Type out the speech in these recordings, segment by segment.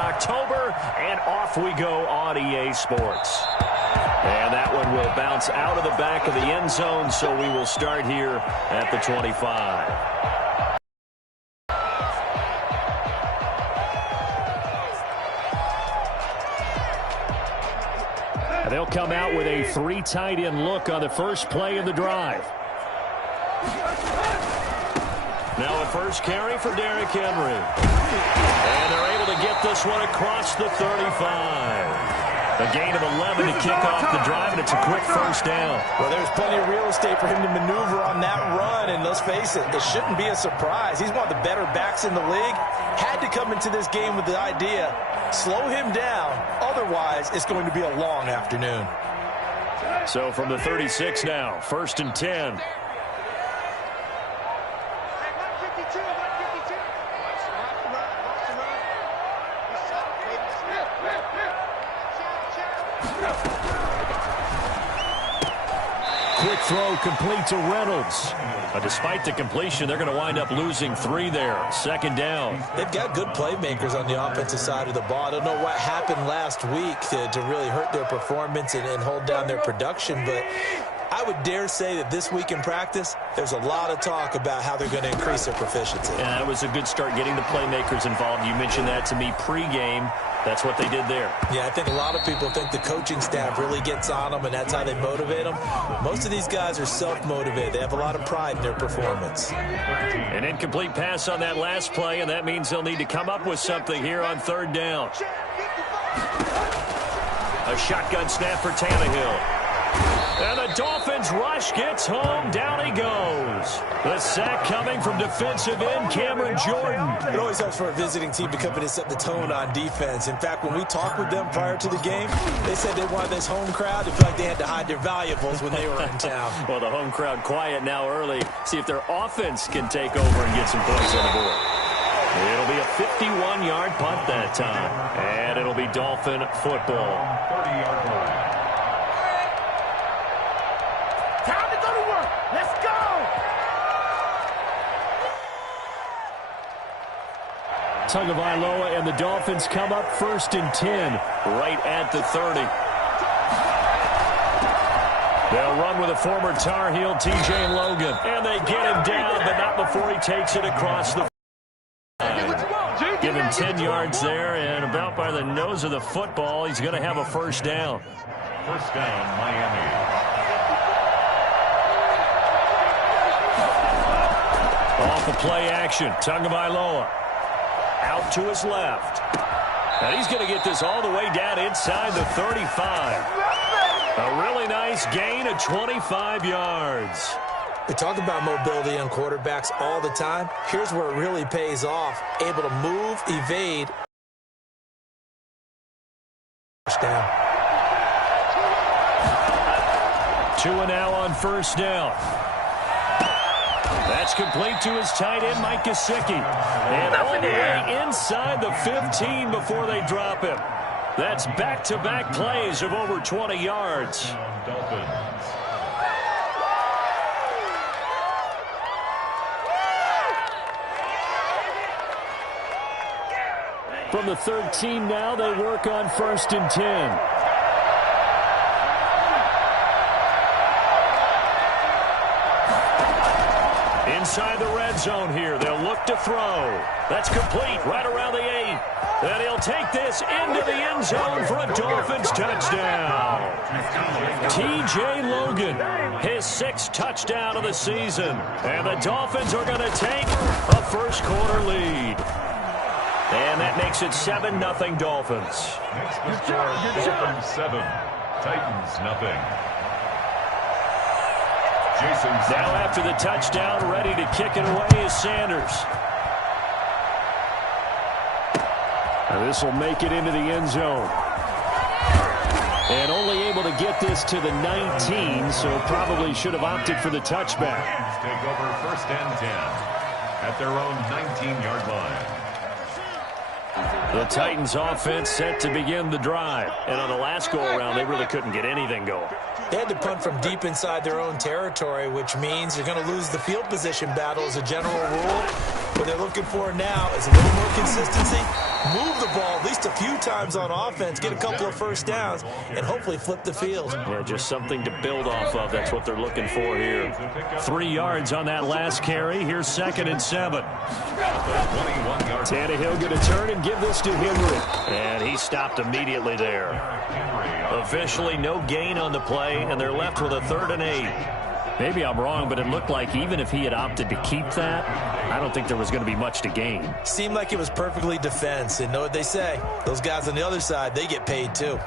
October, and off we go on EA Sports. And that one will bounce out of the back of the end zone, so we will start here at the 25. They'll come out with a 3 tight end look on the first play of the drive. Now a first carry for Derrick Henry. And they're able to get this one across the 35. A gain of 11 to kick off the drive, and it's a quick first down. Well, there's plenty of real estate for him to maneuver on that run, and let's face it, it shouldn't be a surprise. He's one of the better backs in the league. Had to come into this game with the idea, slow him down, otherwise it's going to be a long afternoon. So from the 36 now, 1st and 10. Quick throw complete to Reynolds. Despite the completion, they're going to wind up losing 3 there. 2nd down. They've got good playmakers on the offensive side of the ball. I don't know what happened last week to really hurt their performance and hold down their production, but I would dare say that this week in practice, there's a lot of talk about how they're going to increase their proficiency. Yeah, that was a good start getting the playmakers involved. You mentioned that to me pregame. That's what they did there. Yeah, I think a lot of people think the coaching staff really gets on them, and that's how they motivate them. Most of these guys are self-motivated. They have a lot of pride in their performance. An incomplete pass on that last play, and that means they'll need to come up with something here on 3rd down. A shotgun snap for Tannehill. And the Dolphins rush gets home. Down he goes. The sack coming from defensive end Cameron Jordan. It always helps for a visiting team to come in and set the tone on defense. In fact, when we talked with them prior to the game, they said they wanted this home crowd to feel like they had to hide their valuables when they were in town. Well, the home crowd quiet now early. See if their offense can take over and get some points on the board. It'll be a 51-yard punt that time. And it'll be Dolphin football. 30-yard line. Time to go to work. Let's go. Tagovailoa and the Dolphins come up 1st and 10 right at the 30. They'll run with a former Tar Heel, T.J. Logan. And they get him down, but not before he takes it across the Give him 10 yards there, and about by the nose of the football, he's going to have a first down. First down, Miami. Off the play action, Tagovailoa out to his left. And he's going to get this all the way down inside the 35. A really nice gain of 25 yards. We talk about mobility on quarterbacks all the time. Here's where it really pays off. Able to move, evade. Down. 2 and now on 1st down. That's complete to his tight end, Mike Gesicki. And all the way inside the 15 before they drop him. That's back-to-back plays of over 20 yards. Dolphins. From the 13 now, they work on 1st and 10. Inside the red zone here, they'll look to throw. That's complete right around the 8. And he'll take this into the end zone for a Dolphins touchdown. T.J. Logan, his 6th touchdown of the season. And the Dolphins are going to take a first-quarter lead. And that makes it 7-0 Dolphins. Next the score, Dolphins 7, Titans nothing. Jason now after the touchdown, ready to kick it away is Sanders. And this will make it into the end zone. And only able to get this to the 19, so probably should have opted for the touchback. Rams take over 1st and 10 at their own 19-yard line. The Titans offense set to begin the drive. And on the last go-around, they really couldn't get anything going. They had to punt from deep inside their own territory, which means you're going to lose the field position battle as a general rule. What they're looking for now is a little more consistency. Move the ball at least a sometimes on offense, get a couple of first downs, and hopefully flip the field. Yeah, just something to build off of. That's what they're looking for here. 3 yards on that last carry. Here's 2nd and 7. Tannehill going to turn and give this to Henry. And he stopped immediately there. Officially no gain on the play, and they're left with a 3rd and 8. Maybe I'm wrong, but it looked like even if he had opted to keep that, I don't think there was going to be much to gain. Seemed like it was perfectly defense. And know what they say? Those guys on the other side, they get paid too.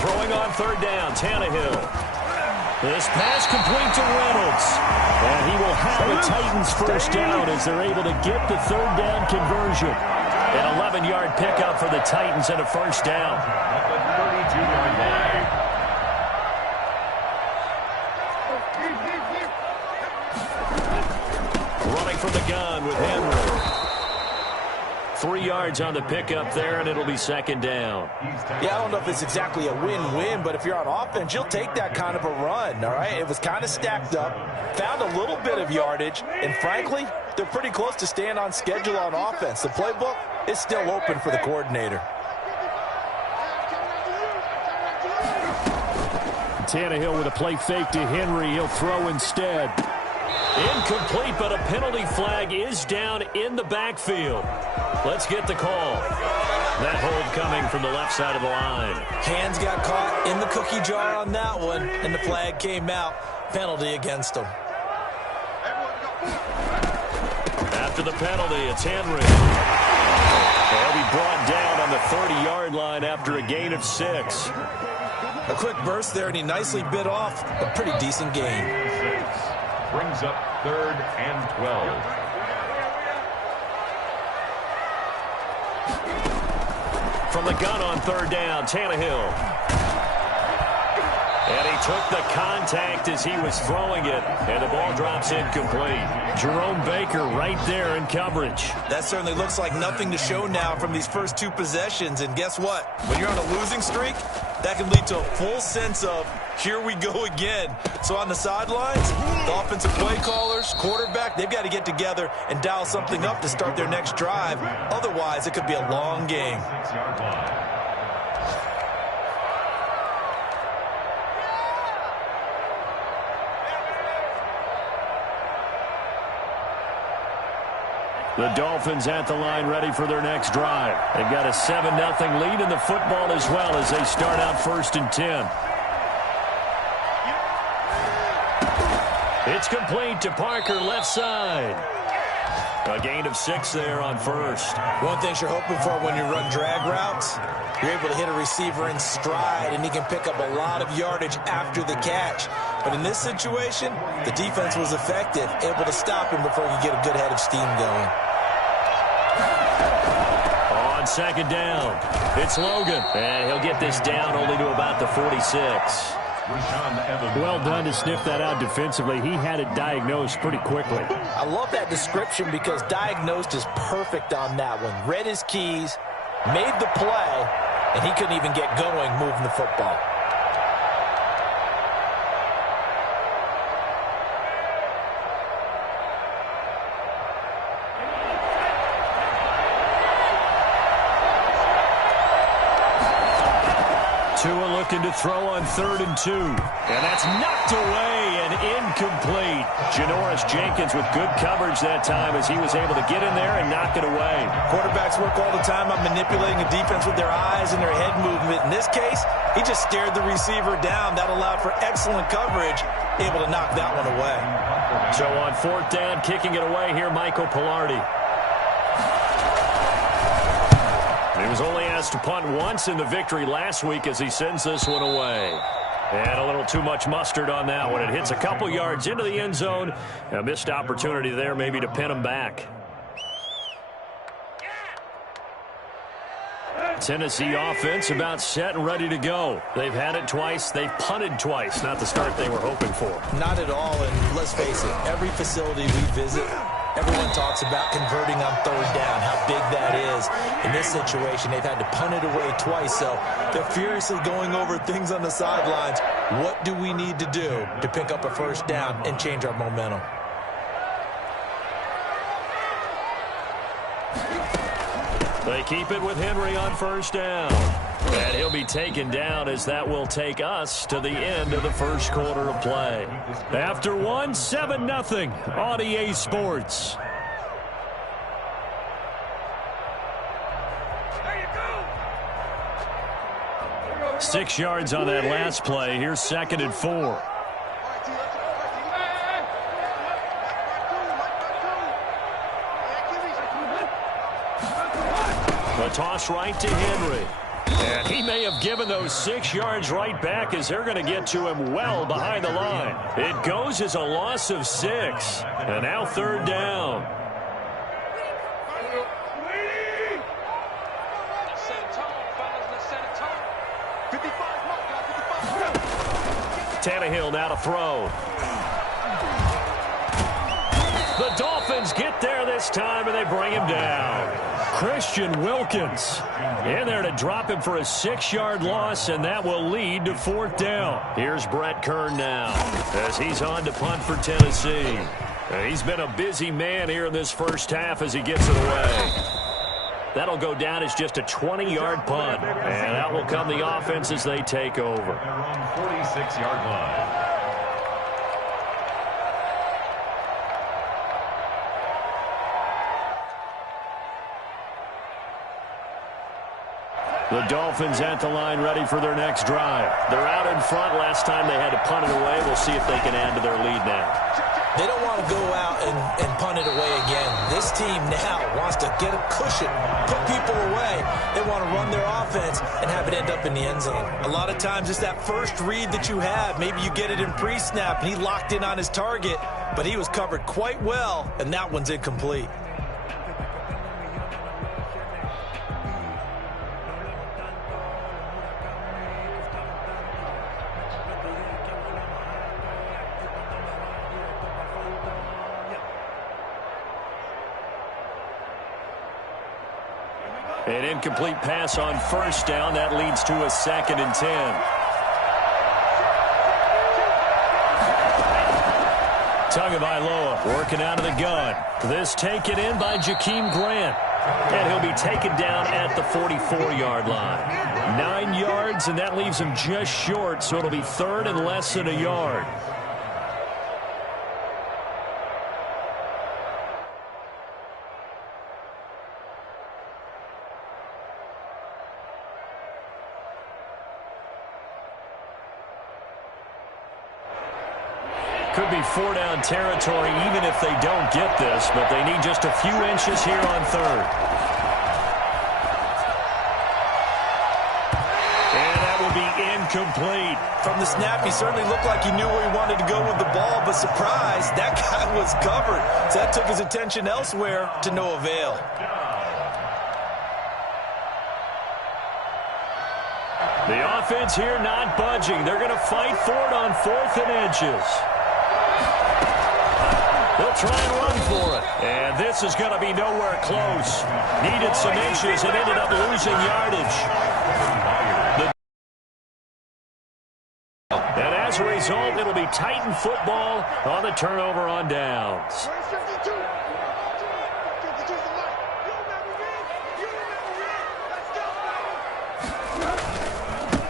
Throwing on 3rd down, Tannehill. This pass complete to Reynolds. And he will have the Titans first down as they're able to get the 3rd down conversion. An 11-yard pickup for the Titans and a first down. At the 32-yard line. Running from the gun with Henry. 3 yards on the pickup there, and it'll be 2nd down. Yeah, I don't know if it's exactly a win-win, but if you're on offense, you'll take that kind of a run, all right? It was kind of stacked up, found a little bit of yardage, and frankly, they're pretty close to staying on schedule on offense. The playbook is still open for the coordinator. Tannehill with a play fake to Henry. He'll throw instead. Incomplete, but a penalty flag is down in the backfield. Let's get the call. That hold coming from the left side of the line. Hands got caught in the cookie jar on that one, and the flag came out. Penalty against him. After the penalty, it's Henry. He'll be brought down on the 30-yard line after a gain of 6. A quick burst there, and he nicely bit off a pretty decent gain. Brings up 3rd and 12. From the gun on 3rd down, Tannehill. And he took the contact as he was throwing it, and the ball drops incomplete. Jerome Baker right there in coverage. That certainly looks like nothing to show now from these first 2 possessions, and guess what? When you're on a losing streak, that can lead to a full sense of, here we go again. So on the sidelines, the offensive play callers, quarterback, they've got to get together and dial something up to start their next drive. Otherwise, it could be a long game. 6-yard line. The Dolphins at the line ready for their next drive. They've got a 7-0 lead in the football as well as they start out 1st and 10. It's complete to Parker, left side. A gain of 6 there on 1st. One thing you're hoping for when you run drag routes, you're able to hit a receiver in stride, and he can pick up a lot of yardage after the catch. But in this situation, the defense was effective, able to stop him before he could get a good head of steam going. On 2nd down, it's Logan. And he'll get this down only to about the 46. Well done to sniff that out defensively. He had it diagnosed pretty quickly. I love that description because diagnosed is perfect on that one. Read his keys, made the play, and he couldn't even get going moving the football. Tua looking to throw on 3rd and 2. And that's knocked away and incomplete. Janoris Jenkins with good coverage that time as he was able to get in there and knock it away. Quarterbacks work all the time on manipulating a defense with their eyes and their head movement. In this case, he just stared the receiver down. That allowed for excellent coverage, able to knock that one away. So on 4th down, kicking it away here, Michael Pilardi. He was only asked to punt once in the victory last week as he sends this one away. And a little too much mustard on that one. It hits a couple yards into the end zone. A missed opportunity there maybe to pin him back. Tennessee offense about set and ready to go. They've had it twice. They've punted twice. Not the start they were hoping for. Not at all, and let's face it, every facility we visit, Everyone talks about converting on third down, how big that is. In this situation, they've had to punt it away twice, so they're furiously going over things on the sidelines. What do we need to do to pick up a first down and change our momentum? They keep it with Henry on first down. And he'll be taken down as that will take us to the end of the first quarter of play. After one, 7-0 on EA Sports. 6 yards on that last play. Here's 2nd and 4. The toss right to Henry. And he may have given those 6 yards right back as they're going to get to him well behind the line. It goes as a loss of 6. And now 3rd down. Tannehill now to throw. The Dolphins get there this time, and they bring him down. Christian Wilkins in there to drop him for a 6-yard loss, and that will lead to 4th down. Here's Brett Kern now as he's on to punt for Tennessee. And he's been a busy man here in this first half as he gets it away. That'll go down as just a 20-yard punt, and that will come the offense as they take over. Their own 46-yard line. The Dolphins at the line ready for their next drive. They're out in front. Last time they had to punt it away. We'll see if they can add to their lead now. They don't want to go out and punt it away again. This team now wants to get a cushion, put people away. They want to run their offense and have it end up in the end zone. A lot of times it's that first read that you have. Maybe you get it in pre-snap, and he locked in on his target, but he was covered quite well, and that one's incomplete. An incomplete pass on first down. That leads to a 2nd and 10. Tagovailoa working out of the gun. This taken in by Jakeem Grant. And he'll be taken down at the 44-yard line. 9 yards, and that leaves him just short, so it'll be 3rd and less than a yard. Could be 4-down territory even if they don't get this, but they need just a few inches here on 3rd. And that will be incomplete. From the snap, he certainly looked like he knew where he wanted to go with the ball, but surprise, that guy was covered. So that took his attention elsewhere to no avail. The offense here not budging. They're going to fight for it on 4th and inches. They'll try and run for it. And this is going to be nowhere close. Needed some inches and ended up losing yardage. And as a result, it'll be Titan football on the turnover on downs.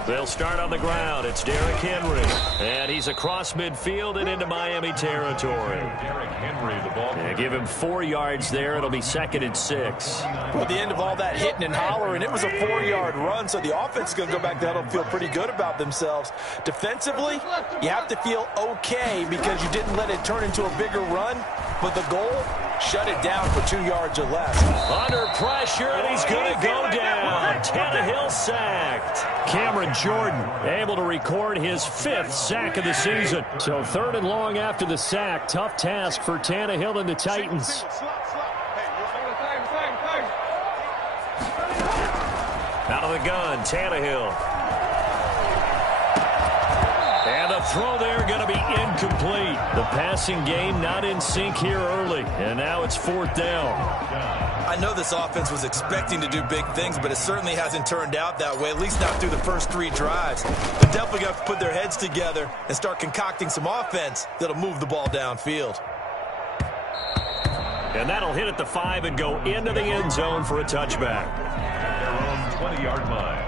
They'll start on the ground. It's Derrick Henry. And he's across midfield and into Miami territory. Derrick Henry, the ball. And give him 4 yards there. It'll be 2nd and 6. Well, at the end of all that hitting and hollering, it was a 4-yard run, so the offense is going to go back there and feel pretty good about themselves. Defensively, you have to feel okay because you didn't let it turn into a bigger run, but the goal, shut it down for 2 yards or less. Under pressure, and he's going to go down. Tannehill sacked. Cameron Jordan able to record his 5th sack of the season. So 3rd and long after the sack. Tough task for Tannehill and the Titans. Out of the gun, Tannehill. And the throw there going to be incomplete. The passing game not in sync here early, and now it's 4th down. I know this offense was expecting to do big things, but it certainly hasn't turned out that way, at least not through the first 3 drives. They're definitely going to put their heads together and start concocting some offense that'll move the ball downfield. And that'll hit at the 5 and go into the end zone for a touchback. At their own 20-yard line.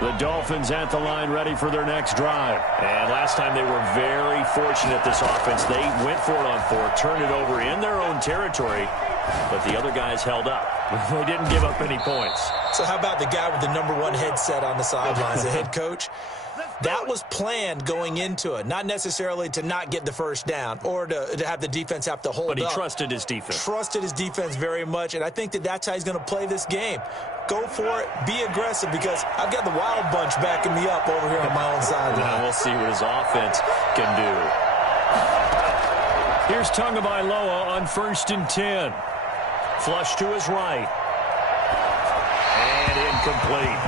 The Dolphins at the line ready for their next drive. And last time they were very fortunate, this offense. They went for it on 4th, turned it over in their own territory, but the other guys held up. They didn't give up any points. So how about the guy with the #1 headset on the sidelines, the head coach? That was planned going into it, not necessarily to not get the first down or to have the defense have to hold up. But he trusted his defense. Trusted his defense very much, and I think that's how he's going to play this game. Go for it, be aggressive, because I've got the wild bunch backing me up over here on my own sideline. Now we'll see what his offense can do. Here's Tagovailoa on 1st and 10. Flush to his right. And incomplete.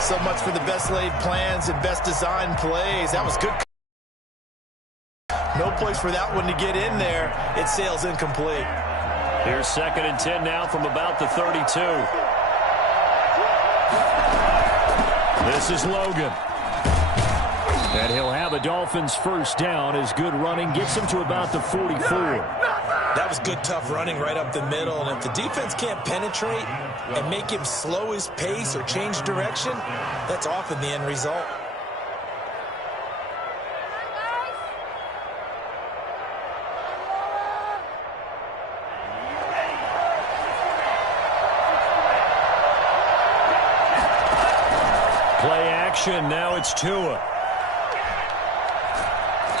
So much for the best laid plans and best designed plays. That was good. No place for that one to get in there. It sails incomplete. Here's 2nd and 10 now from about the 32. This is Logan. And he'll have a Dolphins first down as good running gets him to about the 44. That was good, tough running right up the middle. And if the defense can't penetrate and make him slow his pace or change direction, that's often the end result. Play action. Now it's Tua.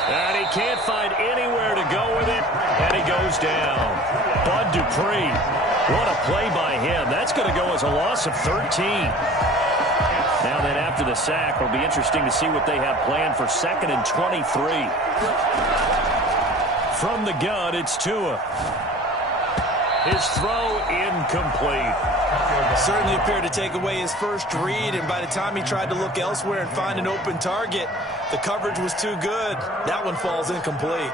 And he can't find anywhere to go with it, and he goes down. Bud Dupree, what a play by him. That's going to go as a loss of 13. Now then, after the sack, it'll be interesting to see what they have planned for 2nd and 23. From the gun, it's Tua. His throw incomplete. Certainly appeared to take away his first read, and by the time he tried to look elsewhere and find an open target, the coverage was too good. That one falls incomplete.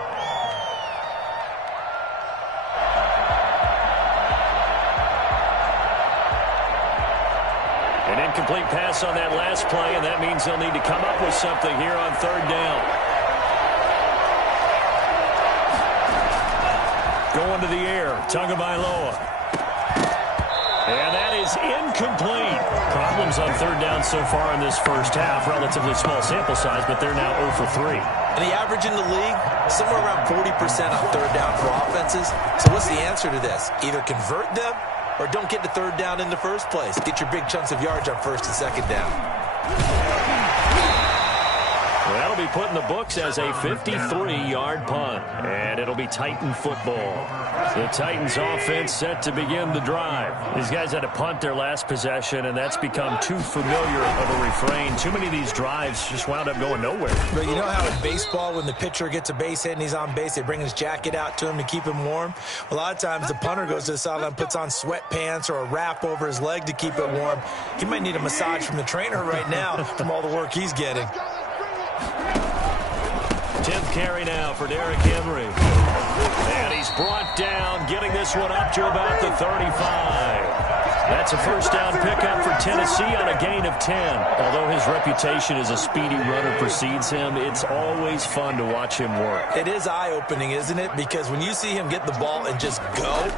An incomplete pass on that last play, and that means they'll need to come up with something here on 3rd down. Going to the air, Tagovailoa. And that is incomplete. Problems on 3rd down so far in this first half. Relatively small sample size, but they're now 0 for 3. And the average in the league, somewhere around 40% on 3rd down for offenses. So what's the answer to this? Either convert them or don't get to 3rd down in the first place. Get your big chunks of yards on 1st and 2nd down. Well, that'll be put in the books as a 53-yard punt, and it'll be Titan football. The Titans offense set to begin the drive. These guys had to punt their last possession, and that's become too familiar of a refrain. Too many of these drives just wound up going nowhere. But you know how in baseball, when the pitcher gets a base hit and he's on base, they bring his jacket out to him to keep him warm? A lot of times the punter goes to the sideline, puts on sweatpants or a wrap over his leg to keep it warm. He might need a massage from the trainer right now from all the work he's getting. 10th carry now for Derrick Henry. And he's brought down, getting this one up to about the 35. That's a first down pickup for Tennessee on a gain of 10. Although his reputation as a speedy runner precedes him, it's always fun to watch him work. It is eye-opening, isn't it? Because when you see him get the ball and just go,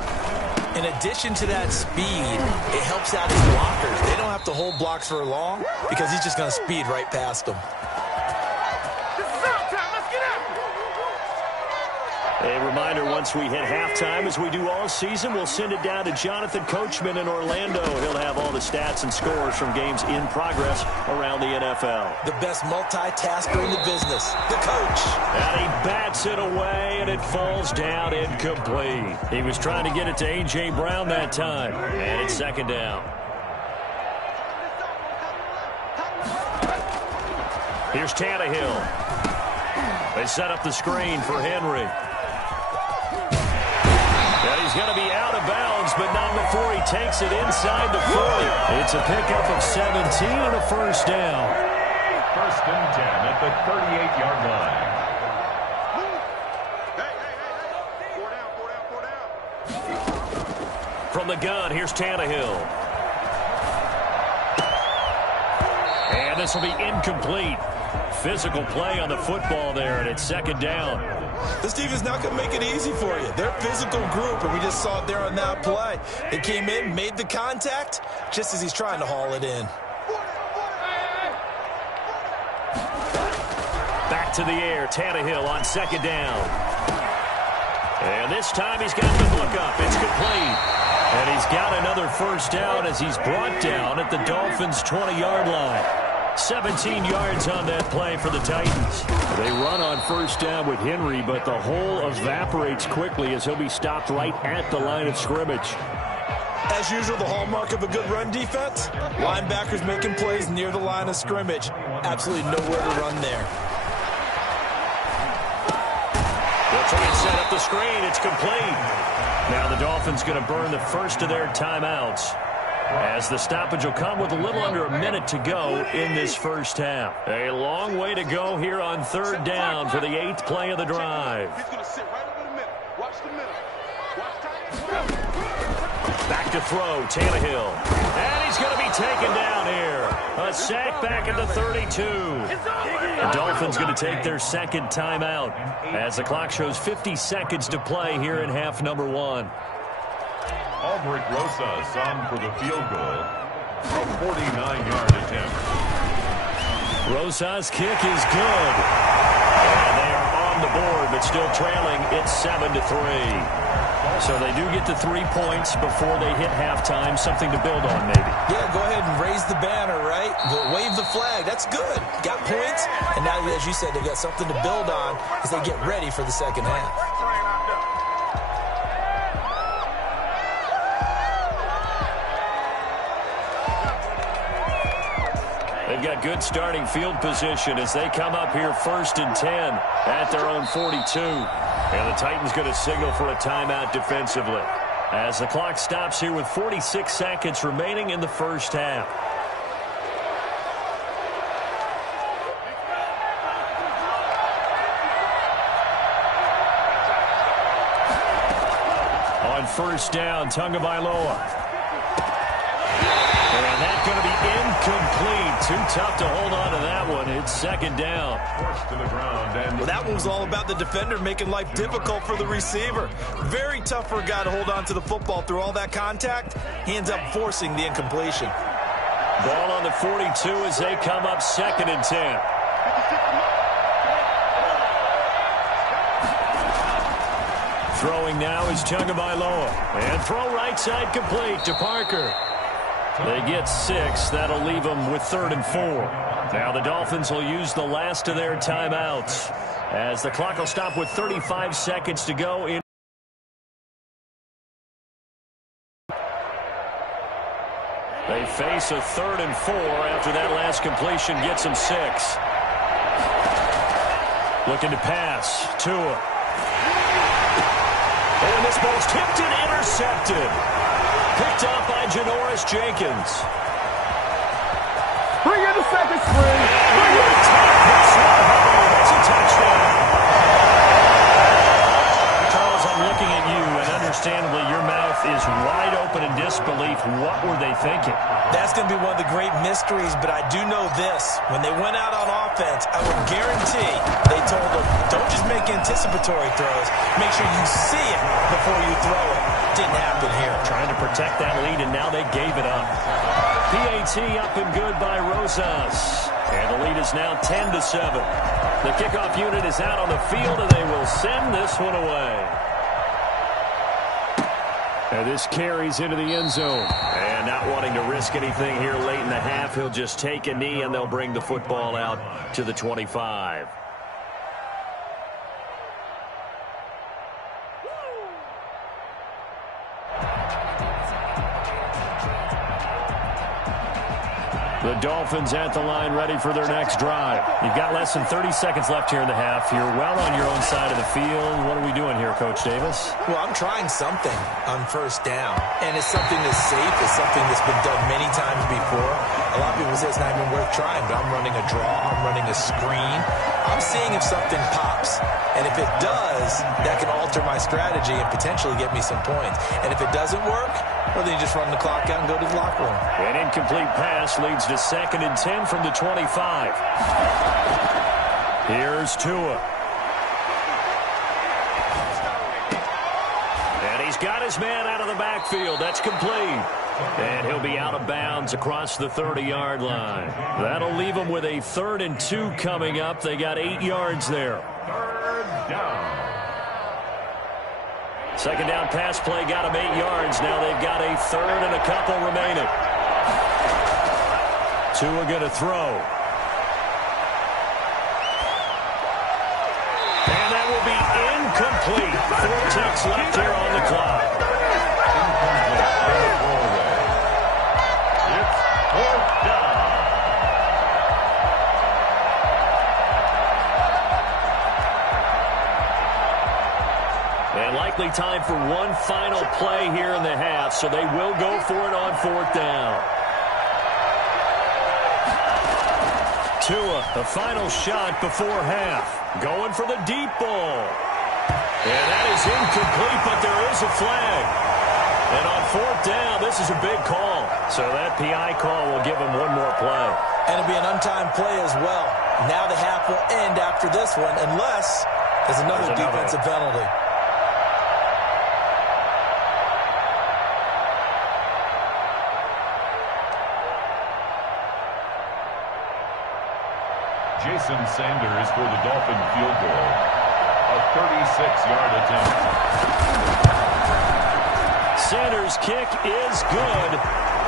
in addition to that speed, it helps out his blockers. They don't have to hold blocks for long because he's just going to speed right past them. A reminder, once we hit halftime, as we do all season, we'll send it down to Jonathan Coachman in Orlando. He'll have all the stats and scores from games in progress around the NFL. The best multitasker in the business, the coach. And he bats it away, and it falls down incomplete. He was trying to get it to A.J. Brown that time, and it's 2nd down. Here's Tannehill. They set up the screen for Henry. And he's going to be out of bounds, but not before he takes it inside the 40. It's a pickup of 17 and a first down. First and 10 at the 38-yard line. From the gun, here's Tannehill. And this will be incomplete. Physical play on the football there, and it's second down. This defense not going to make it easy for you. They're a physical group, and we just saw it there on that play. They came in, made the contact, just as he's trying to haul it in. Back to the air, Tannehill on second down. And this time he's got the hook up. It's complete. And he's got another first down as he's brought down at the Dolphins' 20-yard line. 17 yards on that play for the Titans. They run on first down with Henry, but the hole evaporates quickly as he'll be stopped right at the line of scrimmage. As usual, the hallmark of a good run defense, linebackers making plays near the line of scrimmage. Absolutely nowhere to run there. They'll try and set up the screen. It's complete. Now the Dolphins going to burn the first of their timeouts, as the stoppage will come with a little under a minute to go in this first half. A long way to go here on third down for the 8th play of the drive. Back to throw, Tannehill. And he's going to be taken down here. A sack back at the 32. The Dolphins going to take their second timeout as the clock shows 50 seconds to play here in half number 1. Albert Rosas on for the field goal. A 49-yard attempt. Rosas' kick is good. And they are on the board, but still trailing. It's 7-3. So they do get the 3 points before they hit halftime. Something to build on, maybe. Yeah, go ahead and raise the banner, right? Wave the flag. That's good. Got points. And now, as you said, they've got something to build on as they get ready for the second half. They've got good starting field position as they come up here first and 10 at their own 42. And the Titans going to signal for a timeout defensively as the clock stops here with 46 seconds remaining in the first half. On first down, Tagovailoa. And that's going to be incomplete. Too tough to hold on to that one. It's second down. Forced to the ground. And well, that one was all about the defender making life difficult for the receiver. Very tough for a guy to hold on to the football through all that contact. He ends up forcing the incompletion. Ball on the 42 as they come up second and 10. Throwing now is Tagovailoa. And throw right side complete to Parker. They get 6. That'll leave them with 3rd and 4. Now the Dolphins will use the last of their timeouts as the clock will stop with 35 seconds to go in. They face a 3rd and 4 after that last completion gets them 6. Looking to pass. Tua. And this ball's tipped and intercepted. Picked up by Janoris Jenkins. Bring in the second string. Bring in the That's a touchdown. Charles, I'm looking at you, and understandably, your mouth is wide open in disbelief. What were they thinking? That's going to be one of the great mysteries, but I do know this. When they went out on offense, I would guarantee they told them, don't just make anticipatory throws. Make sure you see it before you throw it. Didn't happen here. Trying to protect that lead, and now they gave it up. PAT up and good by Rosas. And the lead is now 10-7. The kickoff unit is out on the field, and they will send this one away. And this carries into the end zone. And not wanting to risk anything here late in the half, he'll just take a knee, and they'll bring the football out to the 25. The Dolphins at the line ready for their next drive. You've got less than 30 seconds left here in the half. You're well on your own side of the field. What are we doing here, Coach Davis? Well, I'm trying something on first down, and it's something that's safe. It's something that's been done many times before. A lot of people say it's not even worth trying, but I'm running a draw. I'm running a screen. I'm seeing if something pops, and if it does, that can alter my strategy and potentially get me some points. And if it doesn't work, well, then you just run the clock out and go to the locker room. An incomplete pass leads to 2nd and 10 from the 25. Here's Tua. And he's got his man out of the backfield. That's complete. And he'll be out of bounds across the 30-yard line. That'll leave him with a 3rd and 2 coming up. They got 8 yards there. 3rd down. 2nd down pass play got him 8 yards. Now they've got a 3rd and a couple remaining. Tua going to throw. And that will be incomplete. 4 ticks left here on the clock. It's 4th down. And likely time for one final play here in the half, so they will go for it on 4th down. Tua, the final shot before half. Going for the deep ball. And that is incomplete, but there is a flag. And on 4th down, this is a big call. So that PI call will give him one more play. And it'll be an untimed play as well. Now the half will end after this one, unless there's another defensive penalty. Jason Sanders for the Dolphin field goal. A 36-yard attempt. Sanders' kick is good,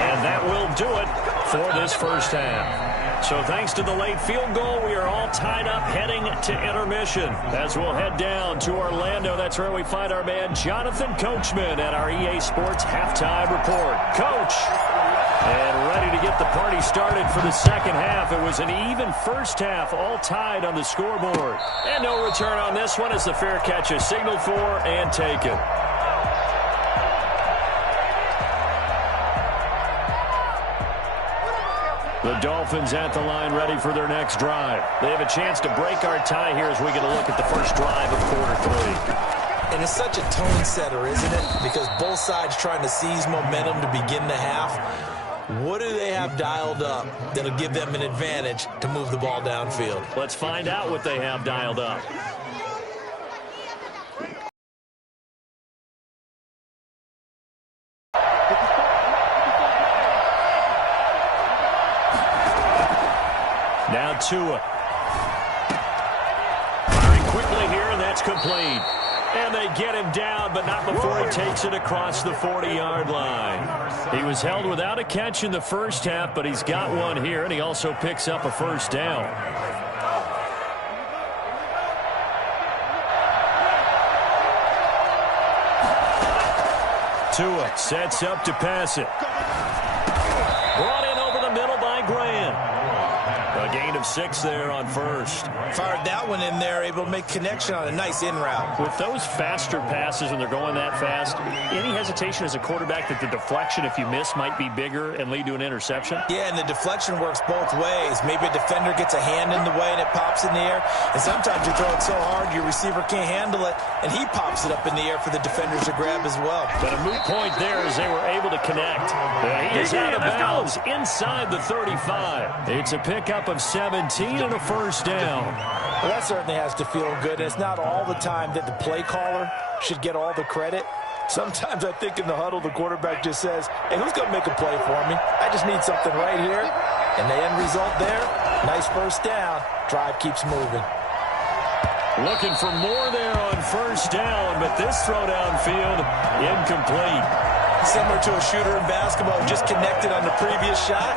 and that will do it for this first half. So thanks to the late field goal, we are all tied up heading to intermission. As we'll head down to Orlando, that's where we find our man Jonathan Coachman at our EA Sports Halftime Report. Coach! And ready to get the party started for the second half. It was an even first half, all tied on the scoreboard. And no return on this one as the fair catch is signaled for and taken. The Dolphins at the line ready for their next drive. They have a chance to break our tie here as we get a look at the first drive of quarter 3. And it's such a tone setter, isn't it? Because both sides trying to seize momentum to begin the half. What do they have dialed up that'll give them an advantage to move the ball downfield? Let's find out what they have dialed up. Now Tua. Firing quickly here, and that's complete. And they get him down, but not before he takes it across the 40-yard line. He was held without a catch in the first half, but he's got one here, and he also picks up a first down. Tua sets up to pass it. Brought in over the middle by Graham. A gain of 6 there on first. Fired that one in there, able to make connection on a nice in route. With those faster passes when they're going that fast, any hesitation as a quarterback that the deflection, if you miss, might be bigger and lead to an interception? Yeah, and the deflection works both ways. Maybe a defender gets a hand in the way and it pops in the air. And sometimes you throw it so hard your receiver can't handle it, and he pops it up in the air for the defenders to grab as well. But a moot point there as they were able to connect. He is out of bounds inside the 35. It's a pickup of 17 and a first down. Well, that certainly has to feel good. It's not all the time that the play caller should get all the credit. Sometimes I think in the huddle, the quarterback just says, hey, who's going to make a play for me? I just need something right here. And the end result there, nice first down. Drive keeps moving. Looking for more there on first down, but this throw downfield, incomplete. Similar to a shooter in basketball who just connected on the previous shot.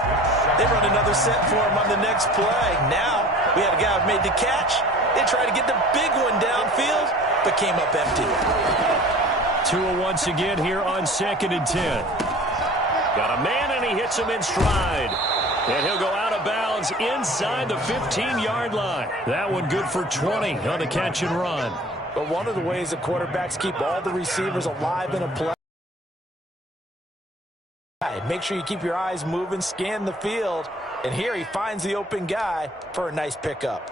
They run another set for him on the next play. Now, we had a guy who made the catch. They tried to get the big one downfield, but came up empty. Tua once again here on 2nd and 10. Got a man, and he hits him in stride. And he'll go out of bounds inside the 15-yard line. That one good for 20 on the catch and run. But one of the ways the quarterbacks keep all the receivers alive in a play. Make sure you keep your eyes moving, scan the field, and here he finds the open guy for a nice pickup.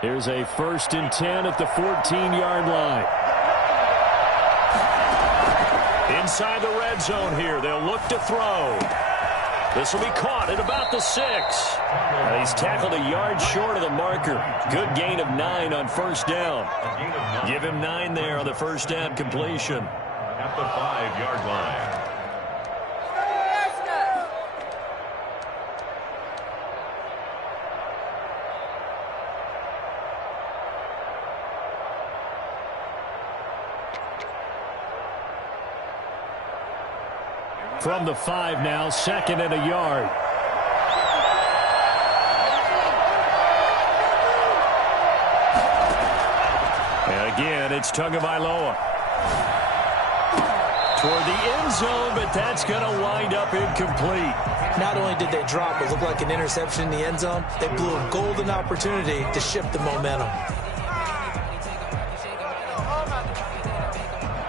Here's a 1st and 10 at the 14-yard line. Inside the red zone here. They'll look to throw. This will be caught at about the 6. He's tackled a yard short of the marker. Good gain of 9 on 1st down. Give him 9 there on the 1st down completion. At the 5-yard line. From the 5 now, 2nd and a yard. And again, it's Tagovailoa. Toward the end zone, but that's going to wind up incomplete. Not only did they drop what looked like an interception in the end zone, they blew a golden opportunity to shift the momentum.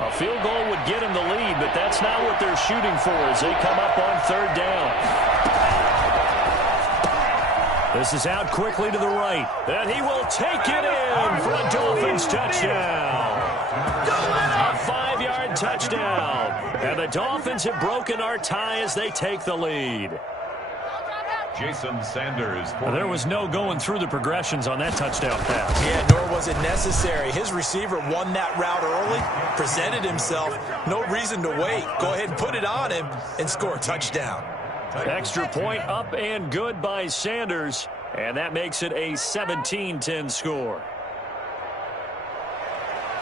A field goal would get him the lead, but that's not what they're shooting for as they come up on 3rd down. This is out quickly to the right. And he will take it in for a Dolphins touchdown. A 5-yard touchdown. And the Dolphins have broken our tie as they take the lead. Jason Sanders. There was no going through the progressions on that touchdown pass. Yeah, nor was it necessary. His receiver won that route early, presented himself. No reason to wait. Go ahead and put it on him and score a touchdown. Extra point up and good by Sanders. And that makes it a 17-10 score.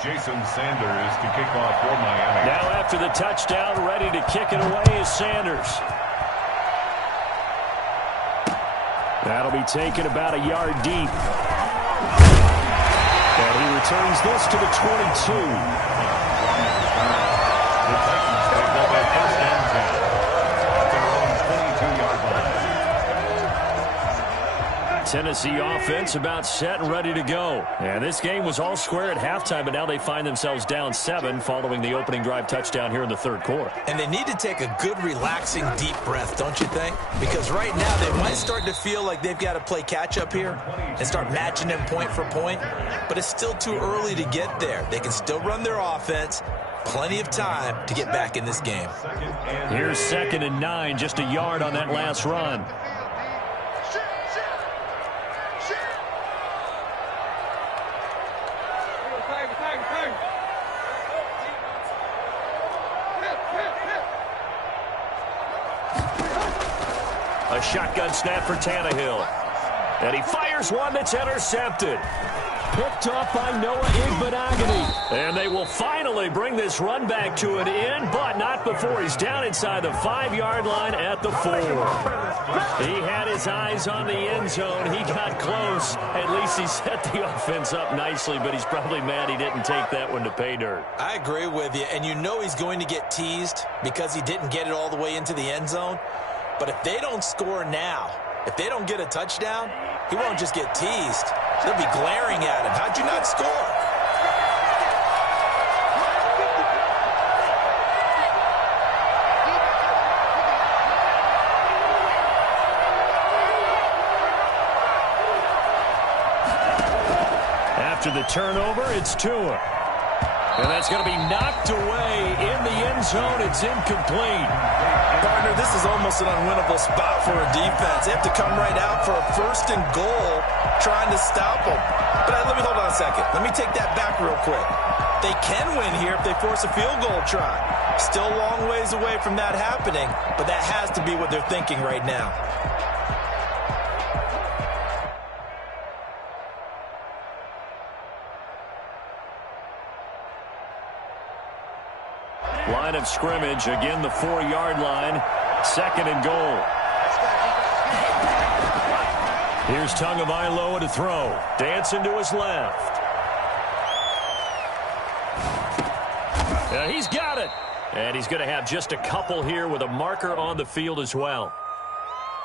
Jason Sanders to kick off for Miami. Now after the touchdown, ready to kick it away is Sanders. That'll be taken about a yard deep. And he returns this to the 22. The Titans take over 1st and 10 at their own 22-yard line. Tennessee offense about set and ready to go. And this game was all square at halftime, but now they find themselves down 7 following the opening drive touchdown here in the 3rd quarter. And they need to take a good, relaxing, deep breath, don't you think? Because right now they might start to feel like they've got to play catch-up here and start matching them point for point. But it's still too early to get there. They can still run their offense. Plenty of time to get back in this game. Here's 2nd and 9, just a yard on that last run. A shotgun snap for Tannehill. And he fires one that's intercepted. Picked off by Noah Igbinoghene. And they will finally bring this run back to an end, but not before he's down inside the 5-yard line at the 4. He had his eyes on the end zone. He got close. At least he set the offense up nicely, but he's probably mad he didn't take that one to pay dirt. I agree with you, and you know he's going to get teased because he didn't get it all the way into the end zone. But if they don't score now, if they don't get a touchdown, he won't just get teased. They'll be glaring at him. How'd you not score? After the turnover, it's Tua. And that's going to be knocked away in the end zone. It's incomplete. Partner, this is almost an unwinnable spot for a defense. They have to come right out for a 1st and goal trying to stop them. But let me hold on a second. Let me take that back real quick. They can win here if they force a field goal try. Still a long ways away from that happening, but that has to be what they're thinking right now. Line of scrimmage, again the 4-yard line, 2nd and goal. Here's Tagovailoa to throw. Dancing to his left. He's got it. And he's going to have just a couple here with a marker on the field as well.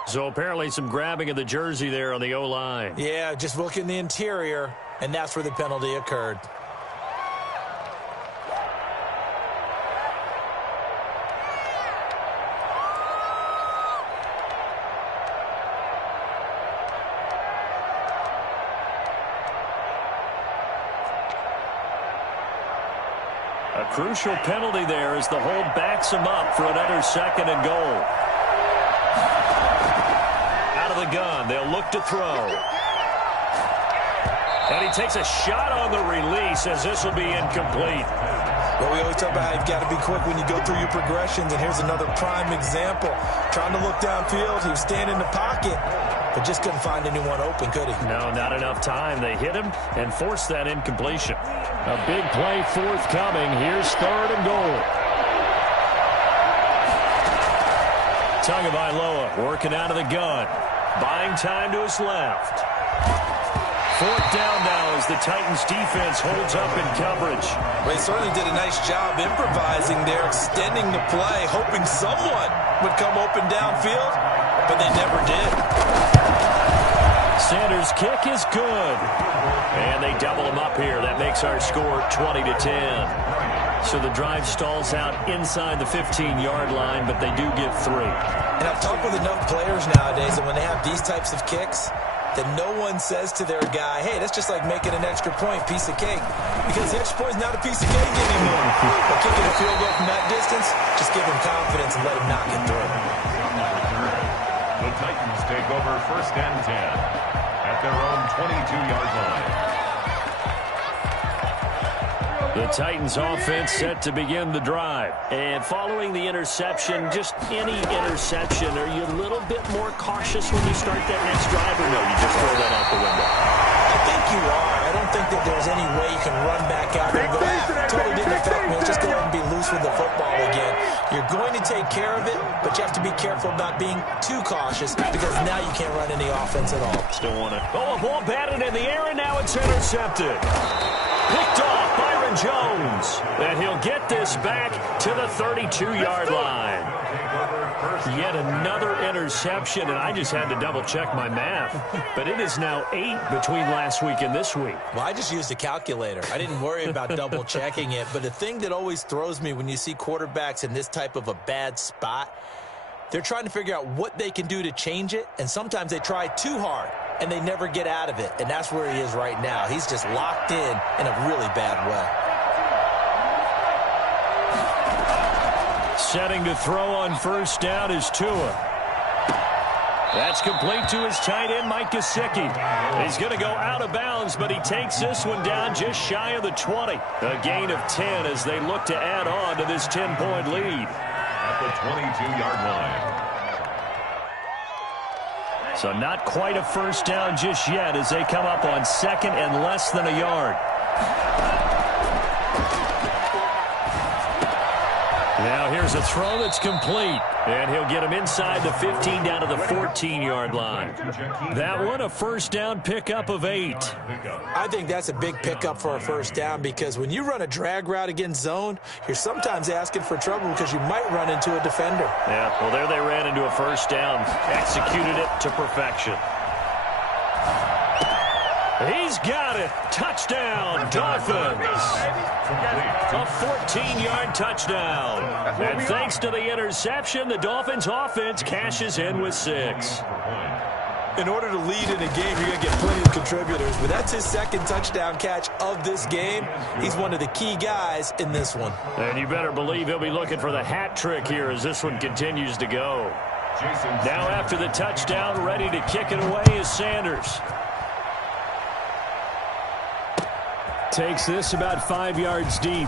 So apparently some grabbing of the jersey there on the O-line. Yeah, just look in the interior, and that's where the penalty occurred. A crucial penalty there as the hold backs him up for another 2nd and goal. Out of the gun, they'll look to throw. And he takes a shot on the release as this will be incomplete. Well, we always talk about how you've got to be quick when you go through your progressions, and here's another prime example. Trying to look downfield, he was standing in the pocket, but just couldn't find anyone open, could he? No, not enough time. They hit him and forced that incompletion. A big play forthcoming. Here's 3rd and goal. Tagovailoa working out of the gun. Buying time to his left. 4th down now as the Titans defense holds up in coverage. Well, he certainly did a nice job improvising there, extending the play, hoping someone would come open downfield, but they never did. Sanders' kick is good. And they double him up here. That makes our score 20-10. So the drive stalls out inside the 15-yard line, but they do get 3. And I've talked with enough players nowadays that when they have these types of kicks, that no one says to their guy, hey, that's just like making an extra point, piece of cake. Because the extra point is not a piece of cake anymore. But kicking a field goal from that distance, just give him confidence and let him knock it through. The Titans take over 1st and 10 at their own 22-yard line. The Titans offense set to begin the drive. And following the interception, just any interception, are you a little bit more cautious when you start that next drive, or no, you just throw that out the window? I think you are. I don't think that there's any way you can run back out there and go, totally didn't affect me. Let's just go ahead and be loose with the football again. You're going to take care of it, but you have to be careful about being too cautious because now you can't run any offense at all. Still want to. Oh, a ball batted in the air, and now it's intercepted. Picked off Byron Jones. And he'll get this back to the 32-yard line. Yet another interception, and I just had to double-check my math. But it is now 8 between last week and this week. Well, I just used a calculator. I didn't worry about double-checking it. But the thing that always throws me when you see quarterbacks in this type of a bad spot, they're trying to figure out what they can do to change it, and sometimes they try too hard, and they never get out of it. And that's where he is right now. He's just locked in a really bad way. Setting to throw on 1st down is Tua. That's complete to his tight end, Mike Gesicki. He's going to go out of bounds, but he takes this one down just shy of the 20. A gain of 10 as they look to add on to this 10-point lead. At the 22-yard line. So not quite a 1st down just yet as they come up on 2nd and less than a yard. Now here's a throw that's complete. And he'll get him inside the 15 down to the 14-yard line. That one a 1st down pickup of 8. I think that's a big pickup for a 1st down because when you run a drag route against zone, you're sometimes asking for trouble because you might run into a defender. Yeah, well, there they ran into a 1st down. Executed it to perfection. He's got it. Touchdown, Dolphins. A 14-yard touchdown. And thanks to the interception, the Dolphins offense cashes in with 6. In order to lead in a game, you're going to get plenty of contributors. But that's his 2nd touchdown catch of this game. He's one of the key guys in this one. And you better believe he'll be looking for the hat trick here as this one continues to go. Now after the touchdown, ready to kick it away is Sanders. Takes this about 5 yards deep.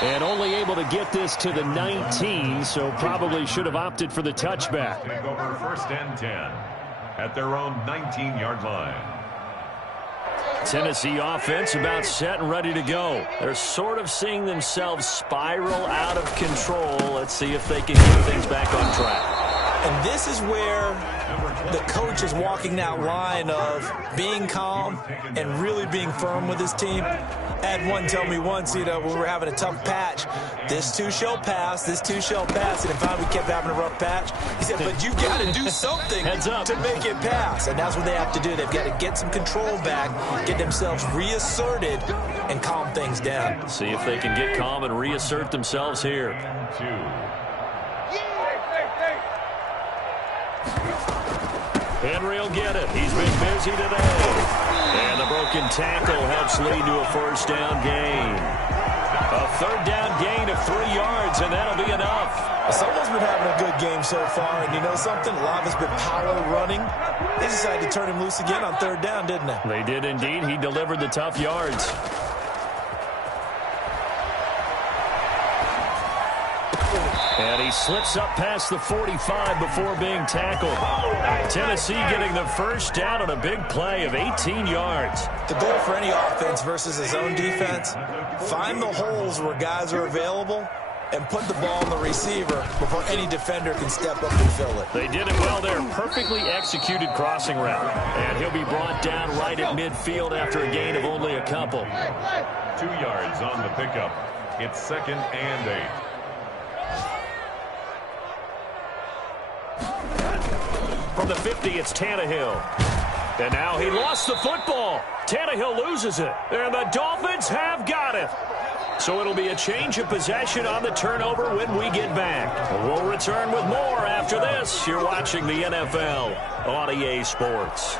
And only able to get this to the 19, so probably should have opted for the touchback. Take over 1st and 10 at their own 19-yard line. Tennessee offense about set and ready to go. They're sort of seeing themselves spiral out of control. Let's see if they can get things back on track. And this is where the coach is walking that line of being calm and really being firm with his team. I had one tell me once, when we were having a tough patch, this too shall pass, this too shall pass. And if we kept having a rough patch, he said, but you got to do something to make it pass. And that's what they have to do. They've got to get some control back, get themselves reasserted, and calm things down. See if they can get calm and reassert themselves here. Henry will get it. He's been busy today. And the broken tackle helps lead to a first down gain. A third down gain of 3 yards, and that'll be enough. Someone's been having a good game so far, and you know something? A lot has been power running. They decided to turn him loose again on third down, didn't they? They did indeed. He delivered the tough yards. And he slips up past the 45 before being tackled. Tennessee getting the first down on a big play of 18 yards. The goal for any offense versus his own defense, find the holes where guys are available and put the ball on the receiver before any defender can step up and fill it. They did it well there. Perfectly executed crossing route. And he'll be brought down right at midfield after a gain of only a couple. 2 yards on the pickup. It's 2nd and 8. From the 50, it's Tannehill. And now he lost the football. Tannehill loses it. And the Dolphins have got it. So it'll be a change of possession on the turnover when we get back. We'll return with more after this. You're watching the NFL on EA Sports.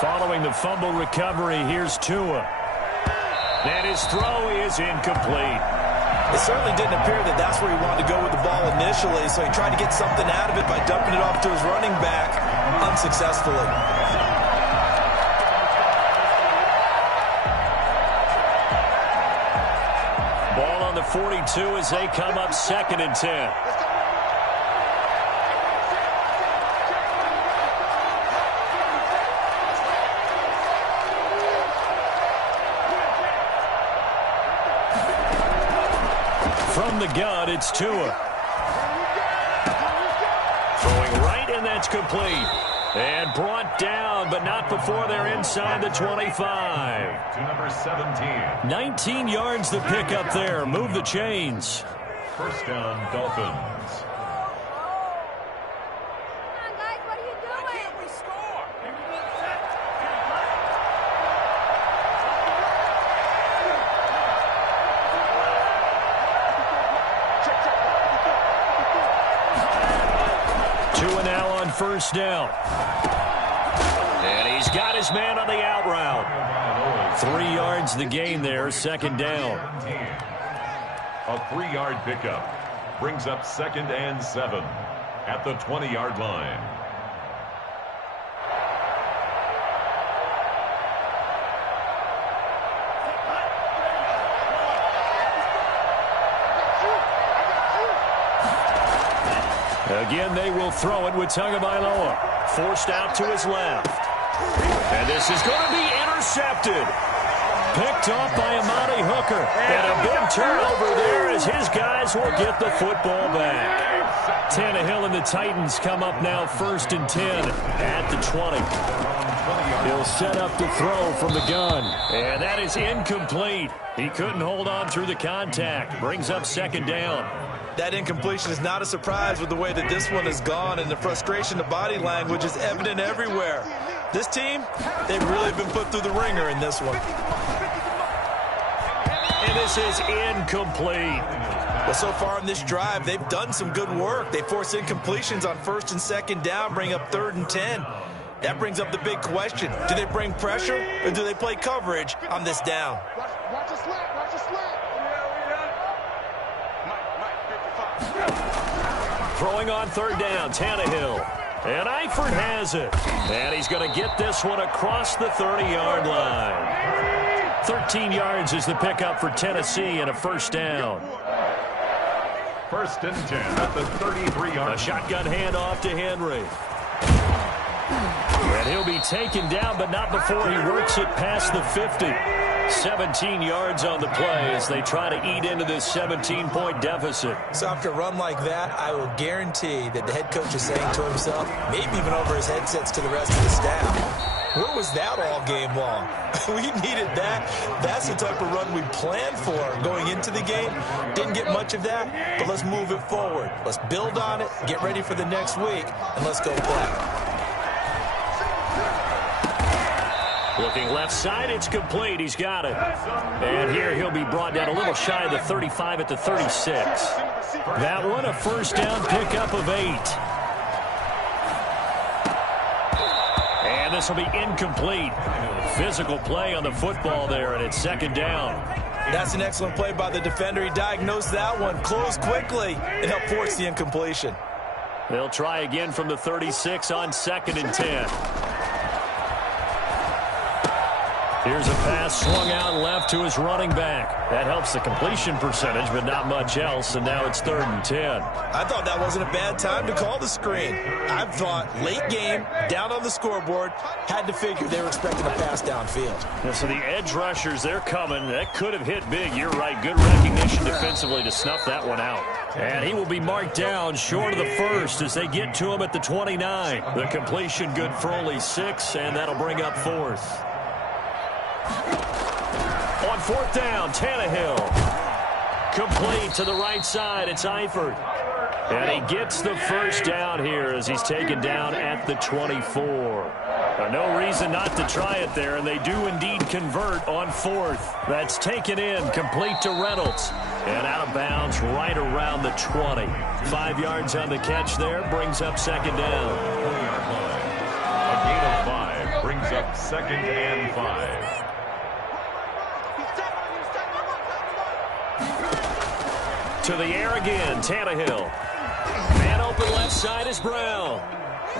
Following the fumble recovery, here's Tua. And his throw is incomplete. It certainly didn't appear that that's where he wanted to go with the ball initially, so he tried to get something out of it by dumping it off to his running back unsuccessfully. Ball on the 42 as they come up 2nd and 10. From the gun, it's Tua. Throwing right, and that's complete. And brought down, but not before they're inside the 25. To number 17. 19 yards the pickup there. Move the chains. First down, Dolphins. First down. And he's got his man on the out route. 3 yards the gain there, 2nd down. A 3-yard pickup brings up 2nd and 7 at the 20-yard line. Again, they will throw it with Tagovailoa. Forced out to his left. And this is going to be intercepted. Picked off by Amani Hooker. And a big turnover there as his guys will get the football back. Tannehill and the Titans come up now 1st and 10 at the 20. He'll set up to throw from the gun. And that is incomplete. He couldn't hold on through the contact. Brings up 2nd down. That incompletion is not a surprise with the way that this one has gone, and the frustration, the body language is evident everywhere. This team, they've really been put through the ringer in this one. And this is incomplete. Well, so far in this drive, they've done some good work. They force incompletions on 1st and 2nd down, bring up 3rd and 10. That brings up the big question. Do they bring pressure, or do they play coverage on this down? Watch the slap, watch the slap. Throwing on 3rd down, Tannehill. And Eifert has it. And he's going to get this one across the 30-yard line. 13 yards is the pickup for Tennessee and a first down. 1st and 10 at the 33-yard. A shotgun handoff to Henry. And he'll be taken down, but not before he works it past the 50. 17 yards on the play as they try to eat into this 17-point deficit. So after a run like that, I will guarantee that the head coach is saying to himself, maybe even over his headsets to the rest of the staff, where was that all game long? We needed that. That's the type of run we planned for going into the game. Didn't get much of that, but let's move it forward. Let's build on it, get ready for the next week, and let's go play. Looking left side, it's complete. He's got it. And here he'll be brought down a little shy of the 35 at the 36. That one, a first down pickup of 8. And this will be incomplete. Physical play on the football there, and it's second down. That's an excellent play by the defender. He diagnosed that one, closed quickly, and helped force the incompletion. They'll try again from the 36 on 2nd and 10. Here's a pass swung out left to his running back. That helps the completion percentage, but not much else, and now it's 3rd and 10. I thought that wasn't a bad time to call the screen. I thought late game, down on the scoreboard, had to figure they were expecting a pass downfield. Yeah, so the edge rushers, they're coming. That could have hit big. You're right. Good recognition defensively to snuff that one out. And he will be marked down short of the first as they get to him at the 29. The completion good for only 6, and that'll bring up 4th. On 4th down, Tannehill. Complete to the right side. It's Eifert. And he gets the first down here as he's taken down at the 24. No reason not to try it there, and they do indeed convert on 4th. That's taken in, complete to Reynolds. And out of bounds right around the 20. 5 yards on the catch there, brings up 2nd down. A gain of 5 brings up 2nd and 5. To the air again, Tannehill. Man open left side is Brown.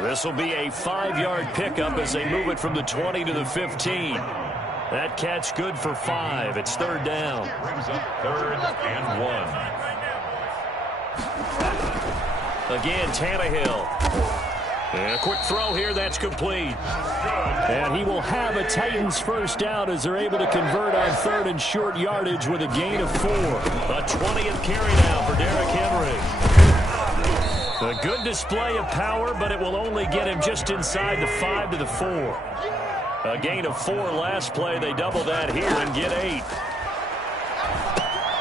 This will be a 5-yard pickup as they move it from the 20 to the 15. That catch good for 5. It's 3rd down. Brings up 3rd and 1. Again, Tannehill. And a quick throw here, that's complete. And he will have a Titans first down as they're able to convert on 3rd and short yardage with a gain of 4. A 20th carry now for Derrick Henry. A good display of power, but it will only get him just inside the 5 to the 4. A gain of 4 last play. They double that here and get 8.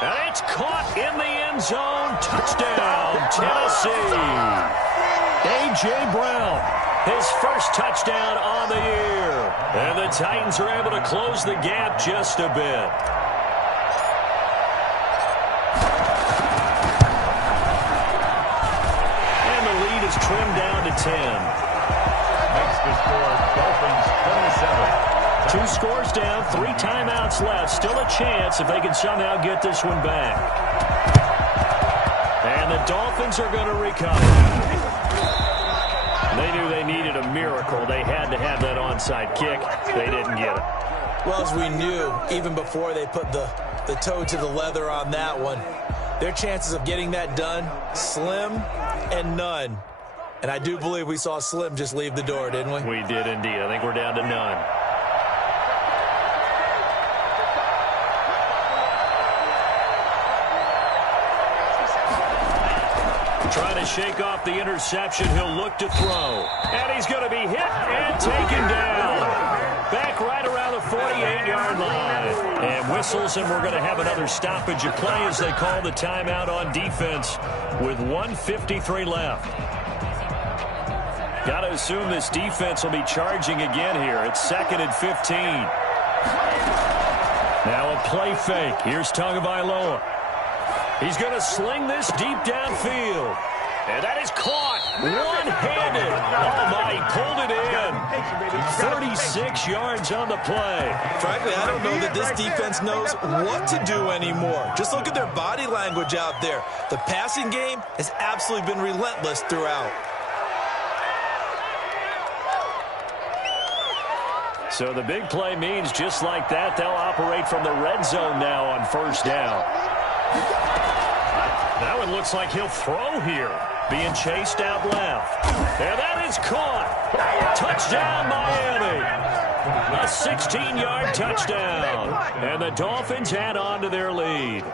And it's caught in the end zone. Touchdown, Tennessee. A.J. Brown, his first touchdown on the year. And the Titans are able to close the gap just a bit. And the lead is trimmed down to 10. Makes the score Dolphins 27. 2 scores down, 3 timeouts left. Still a chance if they can somehow get this one back. And the Dolphins are going to recover. They knew they needed a miracle. They had to have that onside kick. They didn't get it. Well, as we knew, even before they put the toe to the leather on that one, their chances of getting that done, slim and none. And I do believe we saw Slim just leave the door, didn't we? We did indeed. I think we're down to none. Trying to shake off the interception. He'll look to throw. And he's going to be hit and taken down. Back right around the 48-yard line. And whistles, and we're going to have another stoppage of play as they call the timeout on defense with 1:53 left. Got to assume this defense will be charging again here. It's 2nd and 15. Now a play fake. Here's Tagovailoa. He's going to sling this deep downfield. And that is caught one-handed. Oh, my, he pulled it in. 36 yards on the play. Frankly, I don't know that this defense knows what to do anymore. Just look at their body language out there. The passing game has absolutely been relentless throughout. So the big play means just like that, they'll operate from the red zone now on 1st down. That one looks like he'll throw here. Being chased out left. And that is caught. Touchdown, Miami. A 16-yard touchdown. And the Dolphins add on to their lead.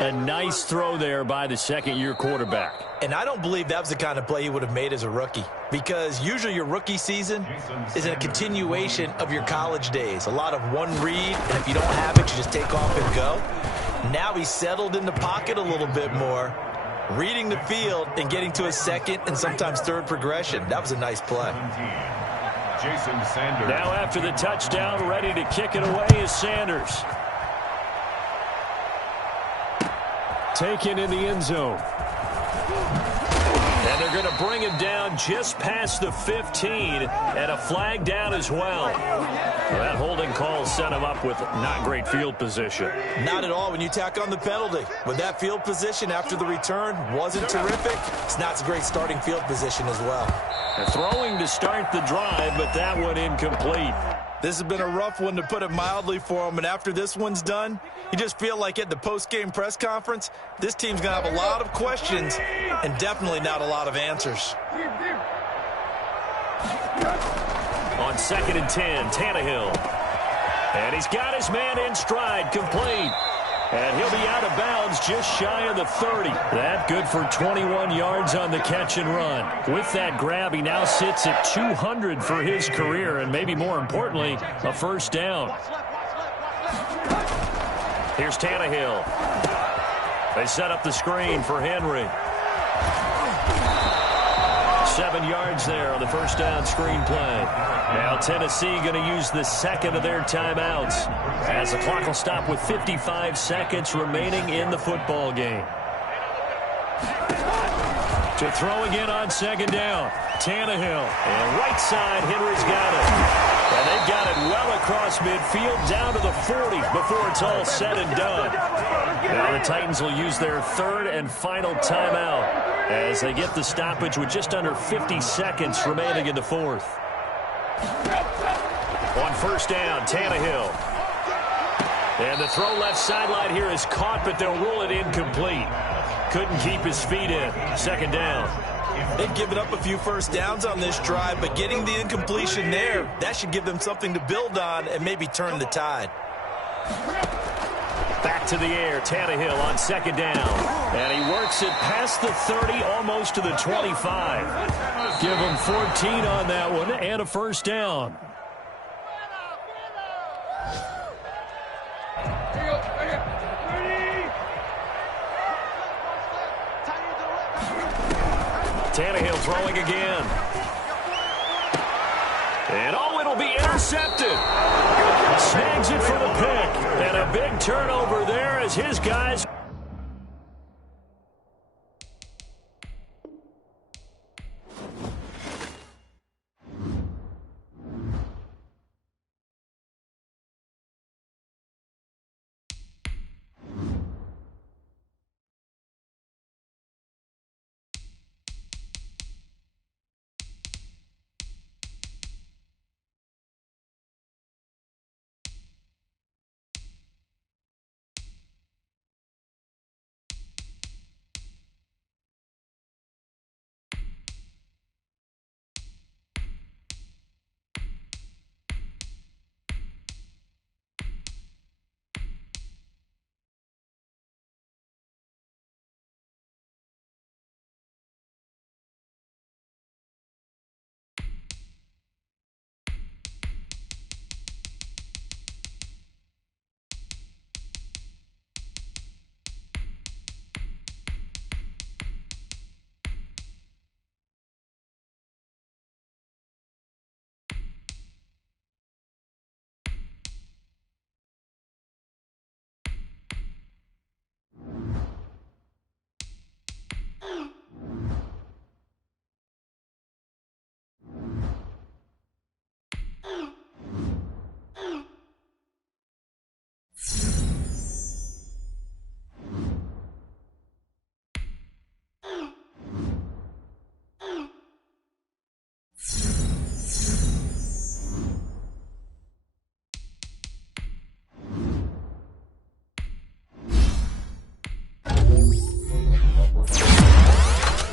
A nice throw there by the second-year quarterback. And I don't believe that was the kind of play he would have made as a rookie, because usually your rookie season is a continuation of your college days. A lot of one read, and if you don't have it, you just take off and go. Now he's settled in the pocket a little bit more, reading the field and getting to a second and sometimes third progression. That was a nice play. Jason Sanders. Now after the touchdown, ready to kick it away is Sanders. Taken in the end zone. And they're going to bring him down just past the 15, and a flag down as well. That holding call set him up with not great field position. Not at all when you tack on the penalty. With that field position after the return wasn't terrific, it's not a great starting field position as well. They're throwing to start the drive, but that one incomplete. This has been a rough one, to put it mildly, for him. And after this one's done, you just feel like at the post-game press conference, this team's going to have a lot of questions and definitely not a lot of answers. On 2nd and 10, Tannehill. And he's got his man in stride, complete. And he'll be out of bounds just shy of the 30. That good for 21 yards on the catch and run. With that grab, he now sits at 200 for his career, and maybe more importantly, a first down. Here's Tannehill. They set up the screen for Henry. 7 yards there on the first down screen play. Now Tennessee going to use the second of their timeouts as the clock will stop with 55 seconds remaining in the football game. To throw again on 2nd down. Tannehill. And right side, Henry's got it. And they've got it well across midfield down to the 40 before it's all said and done. Now the Titans will use their third and final timeout as they get the stoppage with just under 50 seconds remaining in the fourth. On first down, Tannehill. And the throw left sideline here is caught, but they'll rule it incomplete. Couldn't keep his feet in. 2nd down. They've given up a few first downs on this drive, but getting the incompletion there, that should give them something to build on and maybe turn the tide. Back to the air, Tannehill on 2nd down. And he works it past the 30, almost to the 25. Give him 14 on that one and a first down. Tannehill throwing again. And oh, it'll be intercepted. Snags it for the pick. And a big turnover there as his guys